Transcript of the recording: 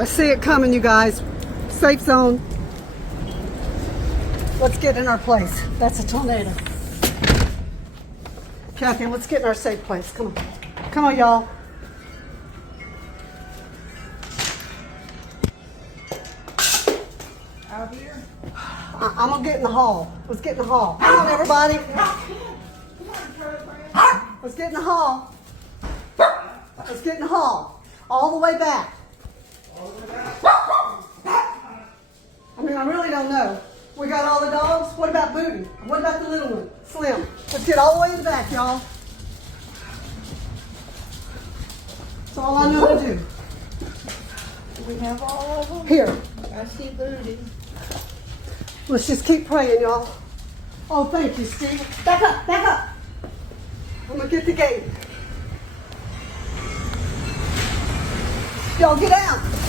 I see it coming, you guys. Safe zone. Let's get in our place. That's a tornado. Kathy, let's get in our safe place. Come on. Come on, y'all. Out here? I'm gonna get in the hall. Let's get in the hall. Come on, everybody. Let's get in the hall. Let's get in the hall. All the way back. I mean, I really don't know. We got all the dogs. What about Booty? What about the little one? Slim. Let's get all the way in the back, y'all. That's all I know to do. We have all of them? Here. I see Booty. Let's just keep praying, y'all. Oh, thank you, Steve. Back up, back up. I'm gonna get the gate. Y'all get out.